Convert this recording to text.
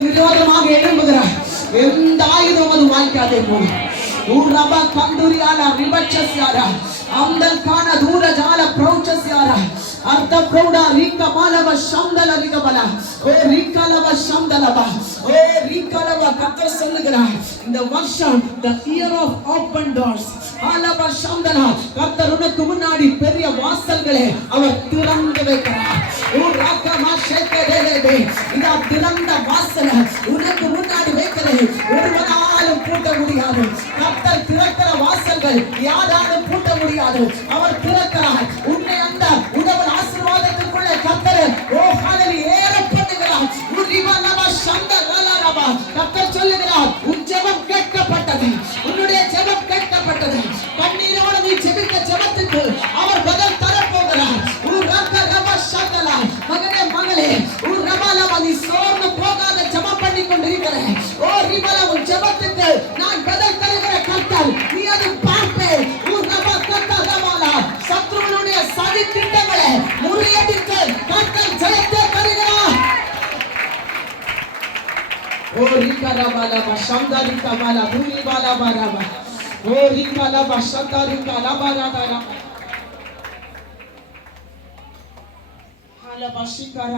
விரோதமாக எழும்புகிறார். எந்த ஆயுதம் அது வாய்க்காதே போகும். ஊரபா கந்துரியால ரிபச்சஸ்யாரா அம்தல்கான தூரஜால ப்ரௌச்சஸ்யாரா அர்த்த ப்ரௌடா ரிக்க மாலவ சம்தல ரிகபல ஓ ரிக்கலவ சம்தலவ ஓ ரிக்கலவ கர்த்தர் சொல்லுகிறார், இந்த வருஷம் the year of open doors. ஆலவ சம்தல கர்த்தர் உனக்கு முன்னாடி பெரிய வாசல்களை அவர் திறந்து வைக்கிறார். ஓ ராகமா ஷேகதேதே இந்த திறந்த வாசல் உனக்கு முன்னாடி வைக்கிறது. ஒருவராலும் பூட்ட முடியாது. கர்த்தர் திறக்கிற வாசல்கள் யாராலும் பூட்ட முடியாது. அவர் திறக்கிறார். உன்னை அந்த உடவன் ஆசீர்வாதத்திற்குள்ளே கர்த்தர் ஓ ஹalleluya ஏற பண்ணுகிறார். உரிவனவ சந்தலலரவ கர்த்தர் சொல்லுகிறார், உன் ஜெபம் கேட்கப்பட்டது. உன்னுடைய ஜெபம் கேட்கப்பட்டது. கண்ணீரோடு நீ ஜெபித்த ஜெபத்துக்கு அவர் பதில் தர போகிறார். உரகரவ சந்தல மகனே மகளே உரபலவ நீ சோர்ந்து போகாத ஜெபம் பண்ணி கொண்டிருக்கிறே. ஓ ரிபல உன் ஜெபத்துக்கு நான் பதில் தருகிற கர்த்தர் நீ அதை பார்ப்பே. உரப கர்த்தரவல சத்ருவினுடைய சதி திட்டங்களை முறியடித்து கர்த்தர் ஜெயத்தை தருகிறார். ஓ ரிகரபலவ சந்தரிகபல பூரிபலவரவ ஓ ரிகலவ சந்தரிகலவரவ ஹலப சிகர